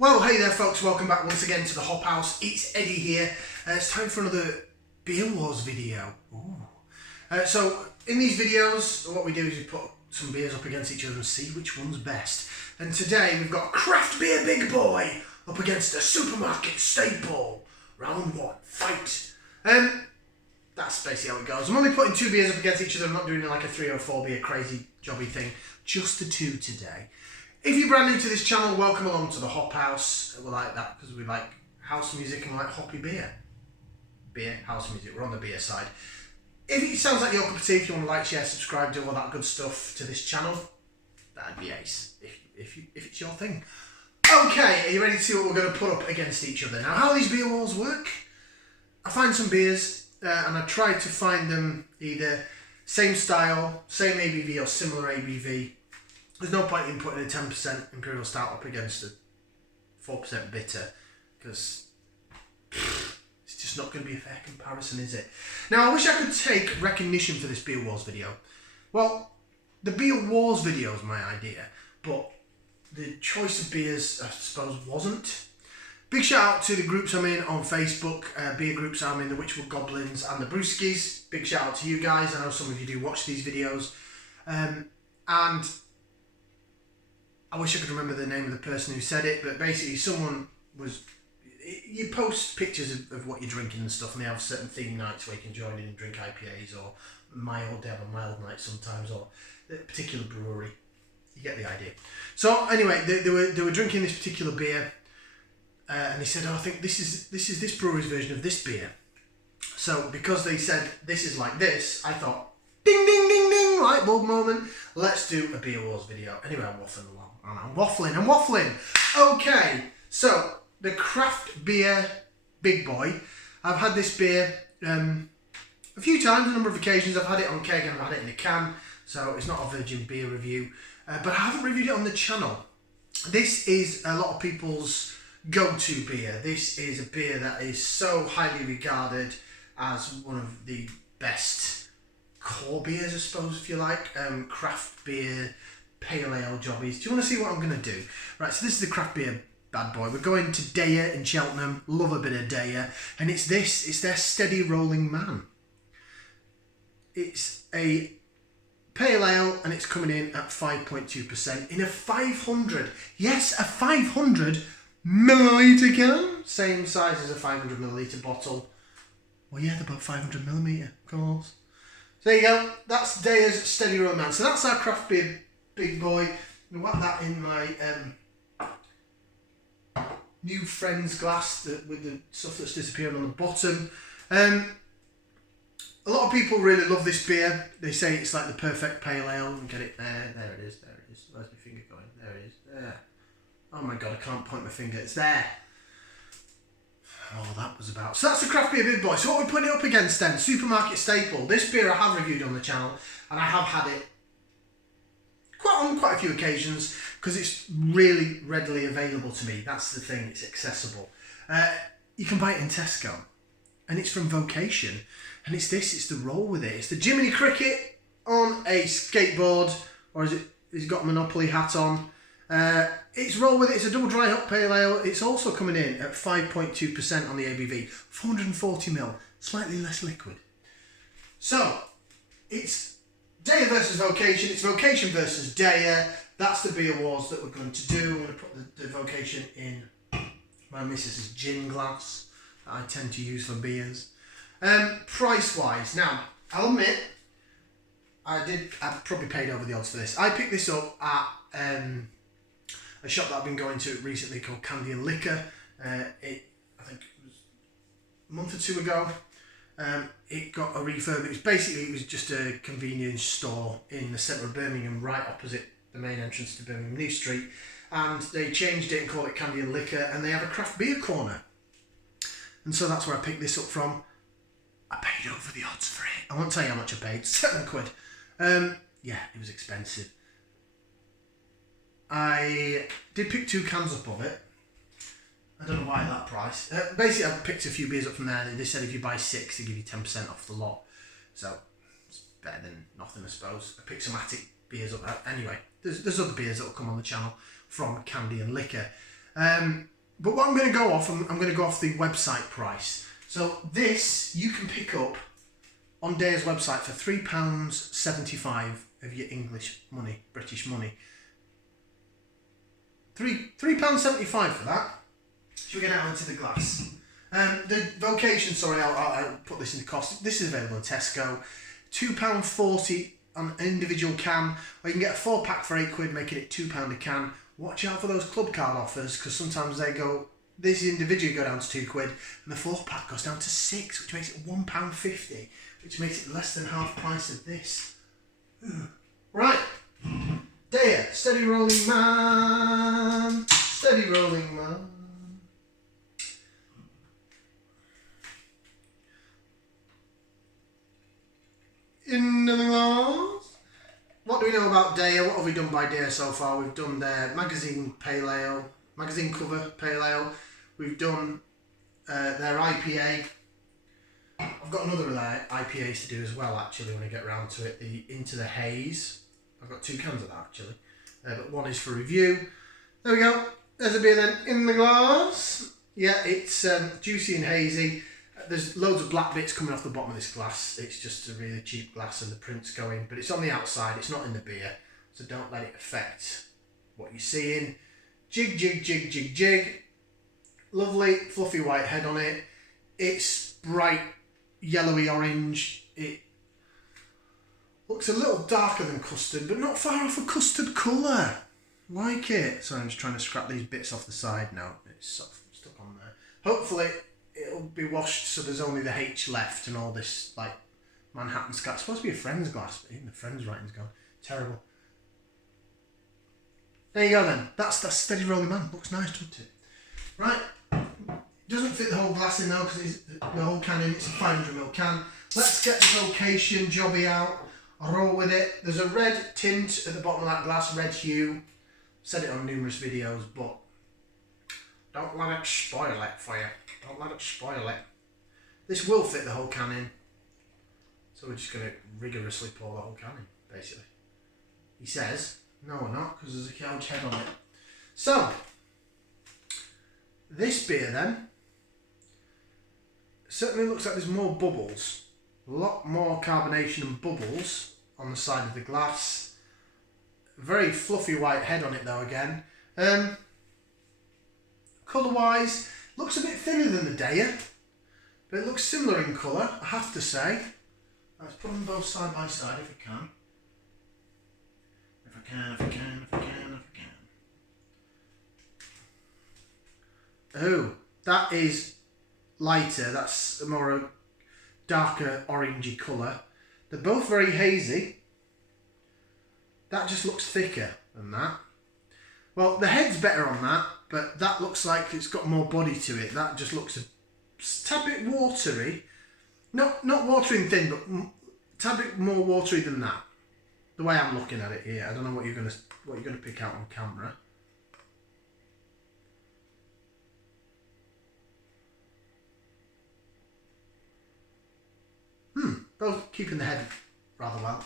Well, hey there folks, welcome back once again to the Hop House. It's Eddie here. It's time for another Beer Wars video. So in these videos, what we do is we put some beers up against each other and see which one's best. And today we've got a craft beer big boy up against a supermarket staple. Round one, fight. That's basically how it goes. I'm only putting two beers up against each other. I'm not doing like a 3 or 4 beer crazy jobby thing. Just the two today. If you're brand new to this channel, welcome along to the Hop House. We like that because we like house music and we like hoppy beer. Beer, house music, we're on the beer side. If it sounds like your cup of tea, if you want to like, share, subscribe, do all that good stuff to this channel, that'd be ace, if it's your thing. Okay, are you ready to see what we're going to put up against each other? Now, how these beer wars work? I find some beers and I try to find them either same style, same ABV or similar ABV. There's no point in putting a 10% Imperial Stout up against a 4% bitter because it's just not going to be a fair comparison, is it? Now, I wish I could take recognition for this Beer Wars video. Well, the Beer Wars video is my idea, but the choice of beers, I suppose, wasn't. Big shout out to the groups I'm in on Facebook, beer groups I'm in, the Witchwood Goblins and the Brewskis. Big shout out to you guys. I know some of you do watch these videos. And I wish I could remember the name of the person who said it, but basically someone was... You post pictures of what you're drinking and stuff, and they have certain theme nights where you can join in and drink IPAs, or mild, they have a mild night sometimes, or a particular brewery. You get the idea. So anyway, they were drinking this particular beer, and they said, "Oh, I think this is this brewery's version of this beer." So because they said this is like this, I thought, ding ding ding ding, light bulb moment. Let's do a Beer Wars video. Anyway, I'm waffling along. I'm waffling. Okay, so the craft beer big boy. I've had this beer a few times, a number of occasions. I've had it on keg and I've had it in a can, so it's not a virgin beer review. But I haven't reviewed it on the channel. This is a lot of people's go-to beer. This is a beer that is so highly regarded as one of the best core beers, I suppose, if you like. Craft beer, pale ale jobbies. Do you want to see what I'm going to do? Right, so this is the craft beer bad boy. We're going to Deya in Cheltenham. Love a bit of Deya. And it's their Steady Rolling Man. It's a pale ale and it's coming in at 5.2% in a 500. Yes, a 500 milliliter can. Same size as a 500 milliliter bottle. Well, yeah, they're about 500 millimeter, of course. So there you go. That's Deya's Steady Rolling Man. So that's our craft beer big boy. I'm going to whack that in my new Friends glass with the stuff that's disappearing on the bottom. A lot of people really love this beer. They say it's like the perfect pale ale. And get it there. There it is. Where's my finger going? There it is. There. Oh my god, I can't point my finger. It's there. Oh, that was about... So that's the craft beer big boy. So what we're putting it up against then? Supermarket staple. This beer I have reviewed on the channel and I have had it on quite a few occasions because it's really readily available to me. That's the thing, it's accessible. You can buy it in Tesco and it's from Vocation and it's the roll with it. It's the Jiminy Cricket on a skateboard, or he's got a Monopoly hat on. It's roll with it. It's a double dry hop pale ale. It's also coming in at 5.2% on the ABV, 440ml, slightly less liquid. So it's Deya versus Vocation. It's Vocation versus Deya. That's the Beer Wars that we're going to do. I'm going to put the Vocation in my missus's gin glass that I tend to use for beers. Price wise, now I'll admit I probably paid over the odds for this. I picked this up at a shop that I've been going to recently called Candy and Liquor. I think it was a month or two ago. It got a refurb. It was just a convenience store in the centre of Birmingham, right opposite the main entrance to Birmingham New Street. And they changed it and called it Candy and Liquor, and they have a craft beer corner. And so that's where I picked this up from. I paid over the odds for it. I won't tell you how much I paid. £7. Yeah, it was expensive. I did pick 2 cans up of it. I don't know why that price. Basically, I picked a few beers up from there, and they said if you buy 6, they give you 10% off the lot. So it's better than nothing, I suppose. I picked some Attic beers up. Anyway, there's other beers that will come on the channel from Candy and Liquor. But what I'm going to go off, I'm going to go off the website price. So this you can pick up on Deya's website for £3.75 of your English money, British money. £3.75 for that. Should we get out into the glass? The Vocation, sorry, I'll put this into cost. This is available in Tesco. £2.40 on an individual can, or you can get a 4-pack for £8, making it £2 a can. Watch out for those club card offers, because sometimes they go, this individually go down to £2, and the 4-pack goes down to £6, which makes it £1.50, which makes it less than half price of this. Ooh. Right, Deya, steady rolling man, steady rolling man. In the glass. What do we know about Deya? What have we done by Deya so far? We've done their magazine pale ale, magazine cover pale ale. We've done their IPA. I've got another of their IPAs to do as well, actually, when I get round to it. The Into the Haze. I've got 2 cans of that, actually. But one is for review. There we go. There's a beer then in the glass. Yeah, it's juicy and hazy. There's loads of black bits coming off the bottom of this glass. It's just a really cheap glass and the print's going, but it's on the outside, it's not in the beer, so don't let it affect what you're seeing. Jig, jig, jig, jig, jig. Lovely, fluffy white head on it. It's bright, yellowy orange. It looks a little darker than custard, but not far off a custard colour. Like it. So I'm just trying to scrap these bits off the side now. It's stuck on there. Hopefully it'll be washed so there's only the H left and all this like Manhattan sky. It's supposed to be a Friends glass, but even the Friends writing's gone. Terrible. There you go then. That's steady rolling man. Looks nice, doesn't it? Right. Doesn't fit the whole glass in though because the whole can in. It's a 500ml can. Let's get the Vocation jobby out. I'll roll with it. There's a red tint at the bottom of that glass, red hue. Said it on numerous videos, but don't let it spoil it for you. Don't let it spoil it. This will fit the whole can in. So we're just going to rigorously pour the whole can in, basically. He says, no we're not, because there's a huge head on it. So, this beer then, certainly looks like there's more bubbles. A lot more carbonation and bubbles on the side of the glass. Very fluffy white head on it though again. Colour wise, looks a bit thinner than the Deya, but it looks similar in colour, I have to say. Let's put them both side by side if I can. If I can. Oh, that is lighter, that's a more darker orangey colour. They're both very hazy. That just looks thicker than that. Well, the head's better on that, but that looks like it's got more body to it. That just looks a tad bit watery. Not watery and thin, but a tad bit more watery than that. The way I'm looking at it here. I don't know what you're gonna pick out on camera. Both keeping the head rather well.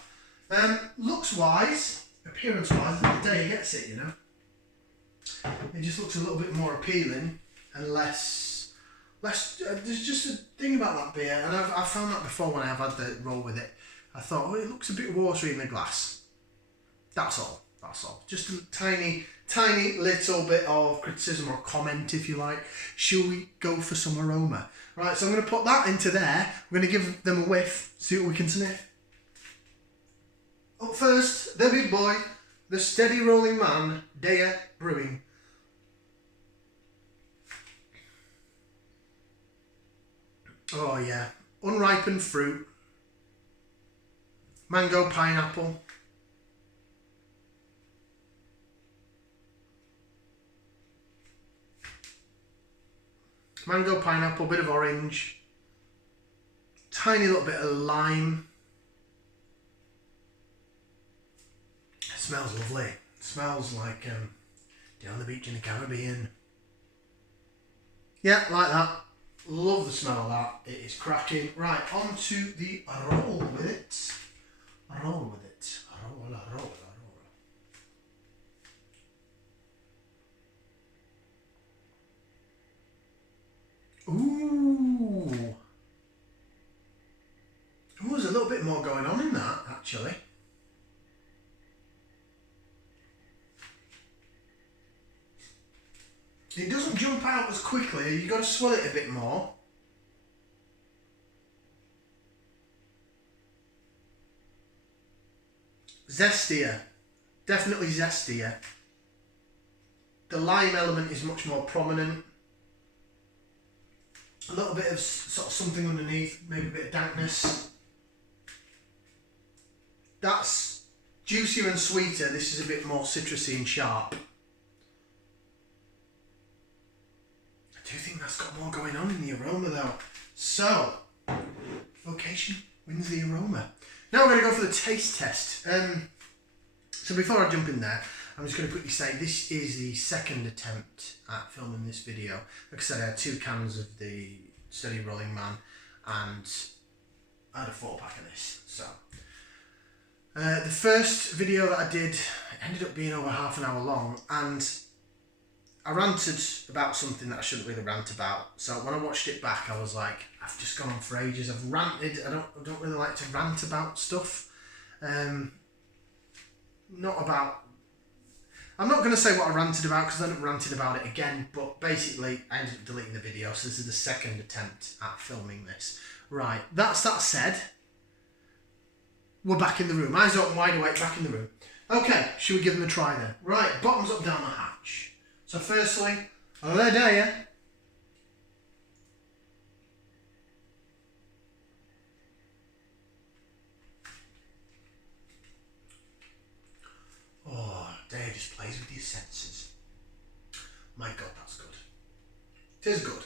Looks wise, appearance wise, the Deya gets it, you know. It just looks a little bit more appealing and less. There's just a thing about that beer, and I've found that before when I've had the roll with it. I thought, oh, it looks a bit watery in the glass. That's all. Just a tiny little bit of criticism or comment, if you like. Should we go for some aroma? Right, so I'm going to put that into there. We're going to give them a whiff, see what we can sniff. Up first, the big boy, the steady rolling man, Deya Brewing. Oh yeah, unripened fruit, mango, pineapple. Mango, pineapple, bit of orange, tiny little bit of lime. It smells lovely. It smells like down the beach in the Caribbean. Yeah, like that. Love the smell of that. It is cracking. Right, on to the roll with it. Roll with it. Roll. Ooh. Oh, there's a little bit more going on in that, actually. It doesn't jump out as quickly. You've got to swell it a bit more. Zestier. Definitely zestier. The lime element is much more prominent. A little bit of sort of something underneath, maybe a bit of dankness. That's juicier and sweeter. This is a bit more citrusy and sharp. I do think that's got more going on in the aroma though. So, Vocation wins the aroma. Now we're going to go for the taste test. So before I jump in there, I'm just going to quickly say this is the second attempt at filming this video. Like I said, I had 2 cans of the Steady Rolling Man and I had a 4-pack of this. So the first video that I did ended up being over half an hour long, and I ranted about something that I shouldn't really rant about. So when I watched it back, I was like, I've just gone on for ages. I've ranted. I don't really like to rant about stuff. Not about. I'm not going to say what I ranted about because I haven't ranted about it again. But basically, I ended up deleting the video. So this is the second attempt at filming this. Right. That's that said. We're back in the room. Eyes open, wide awake, back in the room. Okay. Should we give them a try then? Right. Bottoms up, down the hatch. So firstly, Deya. Oh, Deya just plays with your senses. My God, that's good. It is good.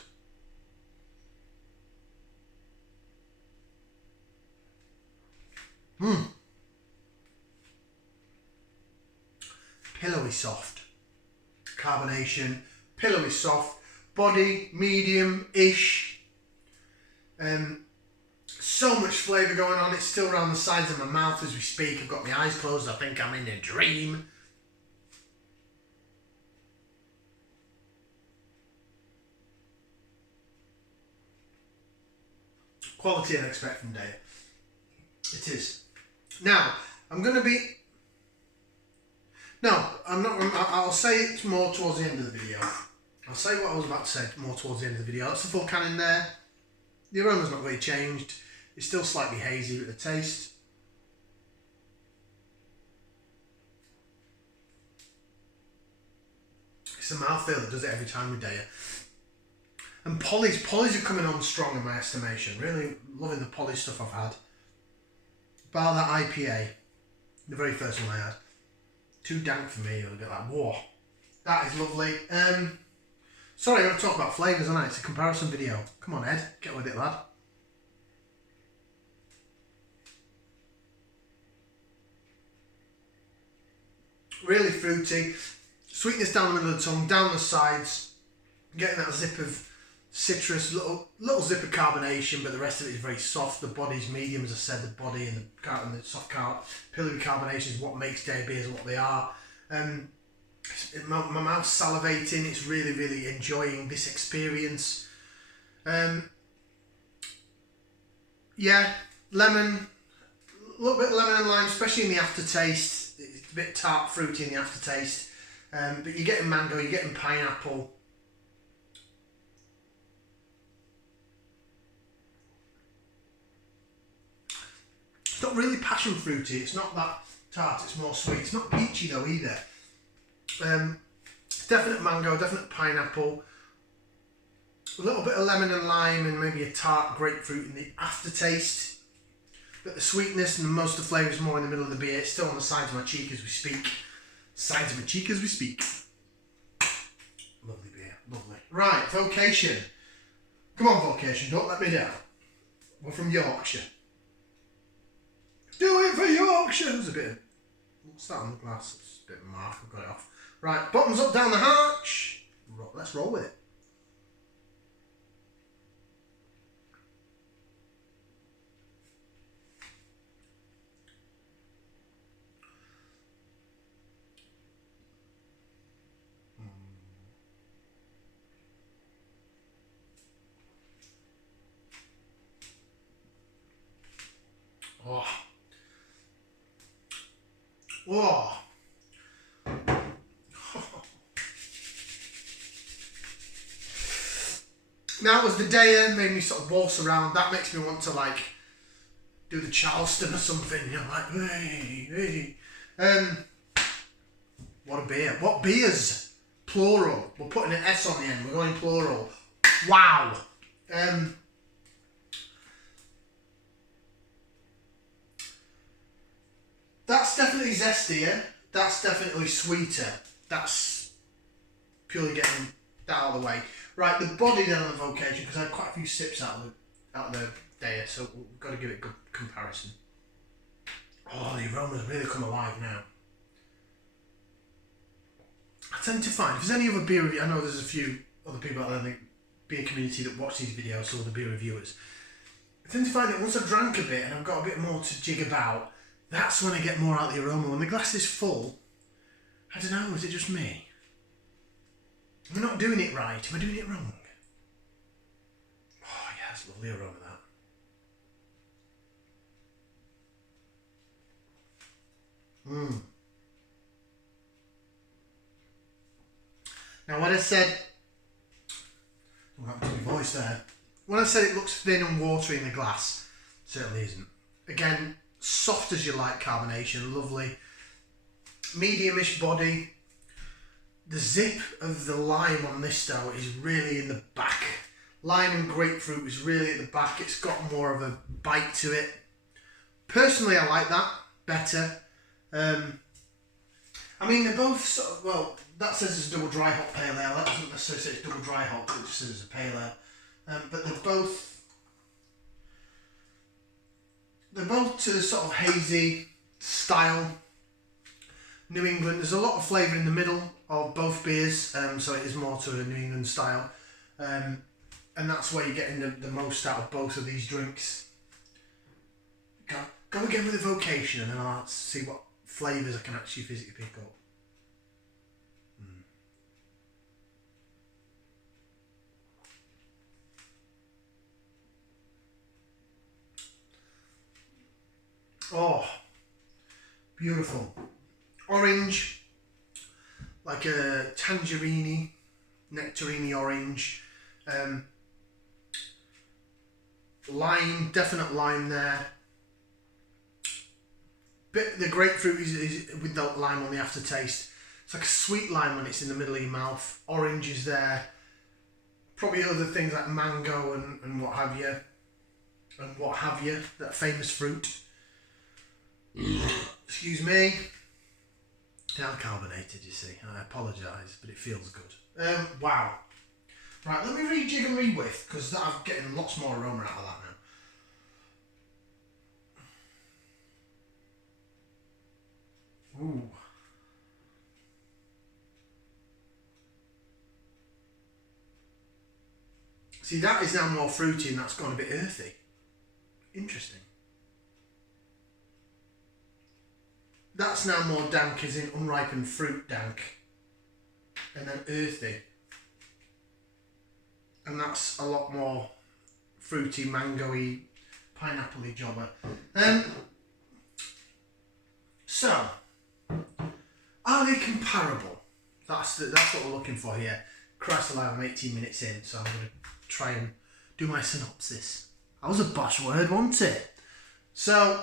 Pillowy soft. Carbonation, pillowy soft, body medium-ish. So much flavour going on. It's still around the sides of my mouth as we speak. I've got my eyes closed. I think I'm in a dream. Quality I'd expect from Deya. It is. Now, I'm going to be... No, I'm not. I'll say it more towards the end of the video. I'll say what I was about to say more towards the end of the video. That's the full can in there. The aroma's not really changed. It's still slightly hazy with the taste. It's the mouthfeel that does it every time with Deya. And Polly's are coming on strong in my estimation. Really loving the Polly stuff I've had. Bar that IPA, the very first one I had. Too dank for me, or a bit like, whoa. That is lovely. Sorry, I've got to talk about flavours, aren't I? It's a comparison video. Come on, Ed, get with it, lad. Really fruity. Sweetness down the middle of the tongue, down the sides. Getting that zip of citrus, little zip of carbonation, but the rest of it is very soft. The body's medium, as I said, the body and the soft pillowy carbonation is what makes Deya beers what they are. My mouth's salivating. It's really, really enjoying this experience. Yeah, lemon, a little bit of lemon and lime, especially in the aftertaste. It's a bit tart, fruity in the aftertaste. But you're getting mango, you're getting pineapple. It's not really passion fruity, it's not that tart, it's more sweet. It's not peachy though either. Definite mango, definite pineapple. A little bit of lemon and lime and maybe a tart grapefruit in the aftertaste. But the sweetness and most of the flavour is more in the middle of the beer. It's still on the sides of my cheek as we speak. Sides of my cheek as we speak. Lovely beer, lovely. Right, Vocation. Come on, Vocation, don't let me down. We're from Yorkshire. Do it for Yorkshire! There's a bit of... What's that on the glass? It's a bit of a mark, I've got it off. Right, bottoms up, down the hatch. Let's roll with it. Oh. Now it was the Deya, made me sort of waltz around. That makes me want to like do the Charleston or something. You know, like hey, hey. What a beer! What beers? Plural. We're putting an S on the end. We're going plural. Wow. That's definitely zestier. That's definitely sweeter. That's purely getting that out of the way. Right, the body then on the Vocation, because I had quite a few sips out of the Deya, so we've got to give it a good comparison. Oh, the aroma's really come alive now. I tend to find, if there's any other beer review, I know there's a few other people out there in the beer community that watch these videos, so the beer reviewers. I tend to find that once I've drank a bit and I've got a bit more to jig about, that's when I get more out of the aroma. When the glass is full, I don't know, is it just me? Am I not doing it right? Am I doing it wrong? Oh yeah, that's lovely aroma, that. Now when I said, what happened to my voice there? When I said it looks thin and watery in the glass, it certainly isn't. Again, soft as you like carbonation, lovely. Medium-ish body. The zip of the lime on this though is really in the back. Lime and grapefruit is really at the back. It's got more of a bite to it. Personally, I like that better. I mean, they're both sort of, well, that says it's a double dry hop pale ale. That doesn't necessarily say it's double dry hop, it just says it's a pale ale. But they're both to the sort of hazy style. New England, there's a lot of flavour in the middle of both beers, so it is more to a New England style. And that's where you're getting the most out of both of these drinks. Go again with the Vocation and then I'll see what flavours I can actually physically pick up. Oh, beautiful. Orange, like a tangerine, nectarine orange. Lime, definite lime there. Bit the grapefruit is with the lime on the aftertaste. It's like a sweet lime when it's in the middle of your mouth. Orange is there. Probably other things like mango and what have you. And what have you, that famous fruit. Excuse me. Down carbonated, you see. I apologise, but it feels good. Wow. Right, let me rejig and re-whiff, because I'm getting lots more aroma out of that now. Ooh. See, that is now more fruity and that's gone a bit earthy. Interesting. That's now more dank, as in unripened fruit dank. And then earthy. And that's a lot more fruity, mango-y, pineapple-y jobber. So, are they comparable? That's what we're looking for here. Christ alive, I'm 18 minutes in, so I'm going to try and do my synopsis. That was a bosh word, wasn't it? So,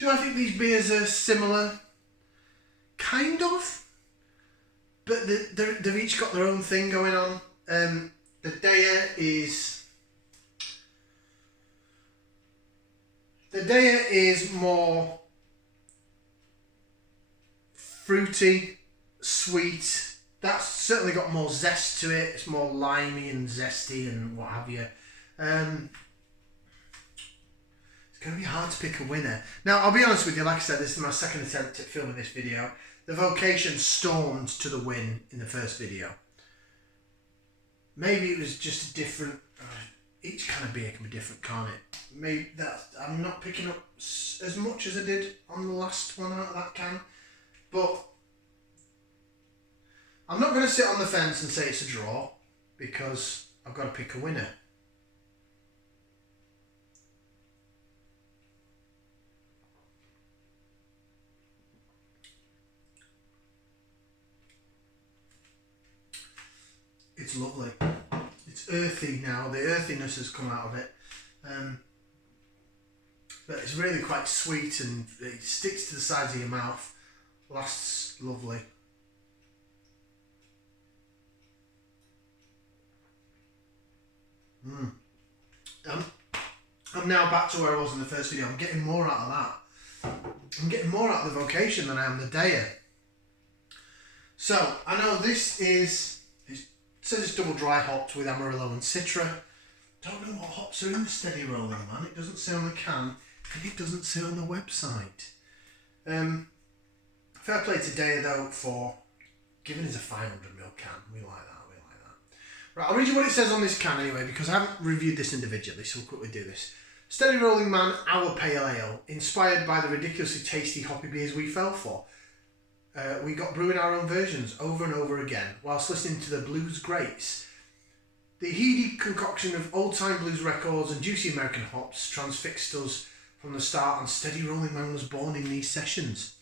do I think these beers are similar? Kind of. But they've each got their own thing going on. The Deya is more fruity, sweet. That's certainly got more zest to it. It's more limey and zesty and what have you. It's going to be hard to pick a winner. Now, I'll be honest with you, like I said, this is my second attempt at filming this video. The Vocation stormed to the win in the first video. Maybe it was just a different... each kind of beer can be different, can't it? Maybe I'm not picking up as much as I did on the last one out of that can. But I'm not going to sit on the fence and say it's a draw, because I've got to pick a winner. It's lovely. It's earthy now. The earthiness has come out of it. But it's really quite sweet and it sticks to the sides of your mouth. Lasts lovely. I'm now back to where I was in the first video. I'm getting more out of that. I'm getting more out of the Vocation than I am the Deya. So, I know this is, it says it's double dry hopped with Amarillo and Citra. Don't know what hops are in the Steady Rolling Man. It doesn't say on the can, and it doesn't say on the website. Fair play to Deya though for giving us a 500ml can. We like that. Right, I'll read you what it says on this can anyway, because I haven't reviewed this individually, so we'll quickly do this. Steady Rolling Man, our Pale Ale, inspired by the ridiculously tasty hoppy beers we fell for. We got brewing our own versions over and over again, whilst listening to the blues greats. The heady concoction of old-time blues records and juicy American hops transfixed us from the start, and Steady Rolling Man was born in these sessions.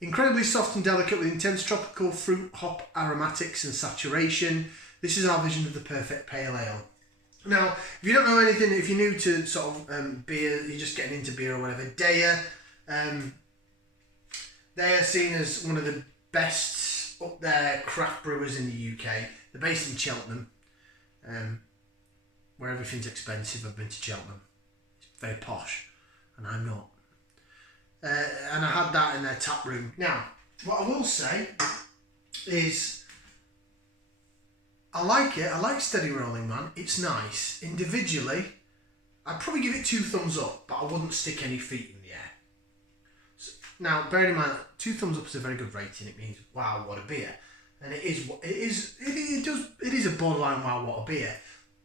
Incredibly soft and delicate with intense tropical fruit hop aromatics and saturation, this is our vision of the perfect pale ale. Now, if you don't know anything, if you're new to sort of beer, you're just getting into beer or whatever, Deya, they are seen as one of the best up there craft brewers in the UK. They're based in Cheltenham, where everything's expensive. I've been to Cheltenham. It's very posh, and I'm not. And I had that in their tap room. Now, what I will say is, I like it. I like Steady Rolling Man. It's nice. Individually, I'd probably give it 2 thumbs up, but I wouldn't stick any feet in the air. So, now, bearing in mind, 2 thumbs up is a very good rating. It means, wow, what a beer. And it is a borderline wow, what a beer.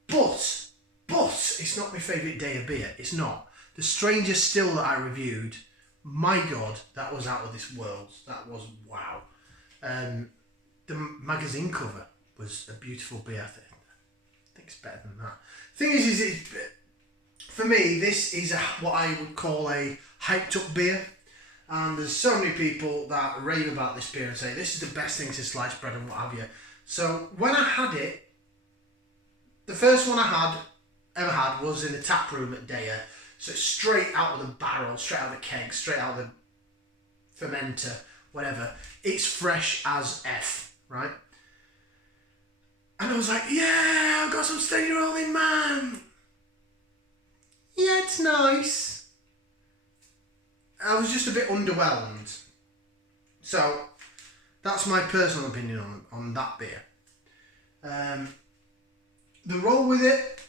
But it's not my favourite Deya beer. It's not. The Stranger Still that I reviewed, my God, that was out of this world. That was wow. The magazine cover was a beautiful beer. I think it's better than that. Thing is for me, this is what I would call a hyped up beer. And there's so many people that rave about this beer and say this is the best thing since sliced bread and what have you. So when I had it, the first one I ever had was in the tap room at Deya. So it's straight out of the barrel, straight out of the keg, straight out of the fermenter, whatever. It's fresh as F, right? And I was like, yeah, I've got some Steady Rolling Man. Yeah, it's nice. I was just a bit underwhelmed. So, that's my personal opinion on that beer. The roll with it,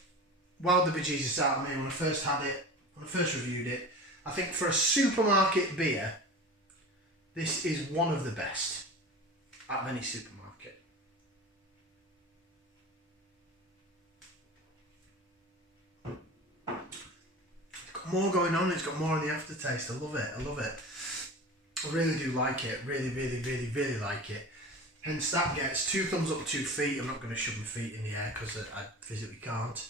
wowed the bejesus out of me when I first had it, when I first reviewed it. I think for a supermarket beer, this is one of the best out of any supermarket. More going on, it's got more in the aftertaste. I love it. I really do like it. Really like it. Hence that gets 2 thumbs up, 2 feet. I'm not going to shove my feet in the air because I physically can't.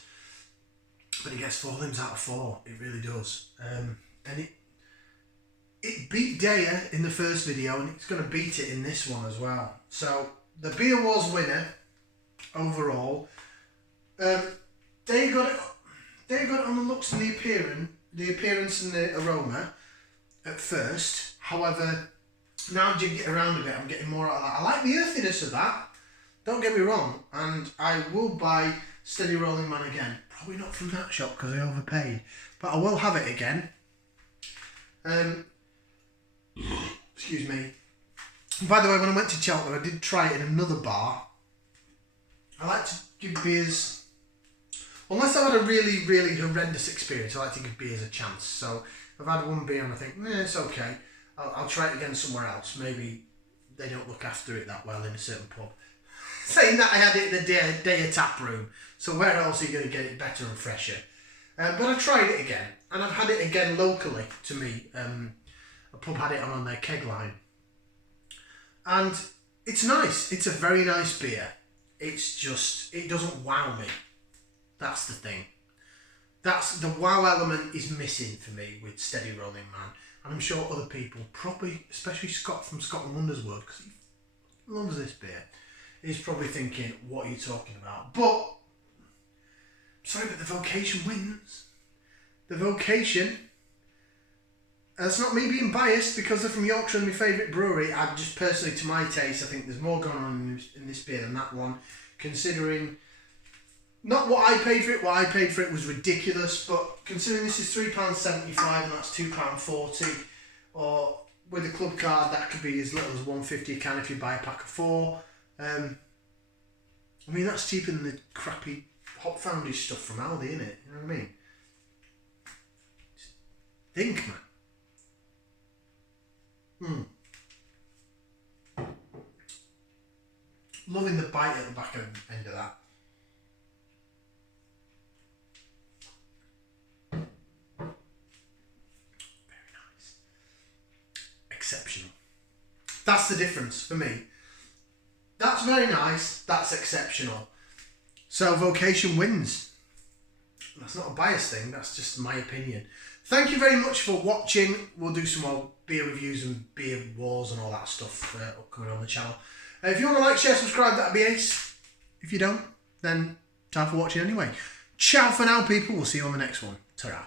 But it gets 4 limbs out of 4. It really does. And it beat Deya in the first video, and it's going to beat it in this one as well. So the beer was winner overall. Deya got it on the looks and the appearance and the aroma at first. However, now as you get around a bit, I'm getting more out of that. I like the earthiness of that, don't get me wrong, and I will buy Steady Rolling Man again. Probably not from that shop because I overpaid, but I will have it again. Excuse me. By the way, when I went to Cheltenham, I did try it in another bar. I like to give beers, unless I've had a really horrendous experience, I like to give beers a chance. So I've had one beer and I think, it's okay. I'll try it again somewhere else. Maybe they don't look after it that well in a certain pub. Saying that, I had it in the Deya tap room. So where else are you going to get it better and fresher? But I tried it again, and I've had it again locally to me. A pub had it on their keg line. And it's nice. It's a very nice beer. It's just, it doesn't wow me. That's the thing. That's the wow element is missing for me with Steady Rolling Man. And I'm sure other people, probably, especially Scott from Scotland Wonders World, because he loves this beer. is probably thinking, what are you talking about? But, sorry, but the Vocation wins. The Vocation, that's not me being biased because they're from Yorkshire and my favourite brewery. I just personally, to my taste, I think there's more going on in this beer than that one. Considering, not what I paid for it was ridiculous, but considering this is £3.75 and that's £2.40, or with a club card that could be as little as £1.50 a can if you buy a pack of 4. I mean, that's cheaper than the crappy Hop Foundry stuff from Aldi, isn't it? You know what I mean? Think, man. Loving the bite at the back end of that. Very nice. Exceptional. That's the difference for me. That's very nice. That's exceptional. So Vocation wins. That's not a bias thing. That's just my opinion. Thank you very much for watching. We'll do some more beer reviews and beer wars and all that stuff upcoming on the channel. If you want to like, share, subscribe, that'd be ace. If you don't, then time for watching anyway. Ciao for now, people. We'll see you on the next one. Ta-ra.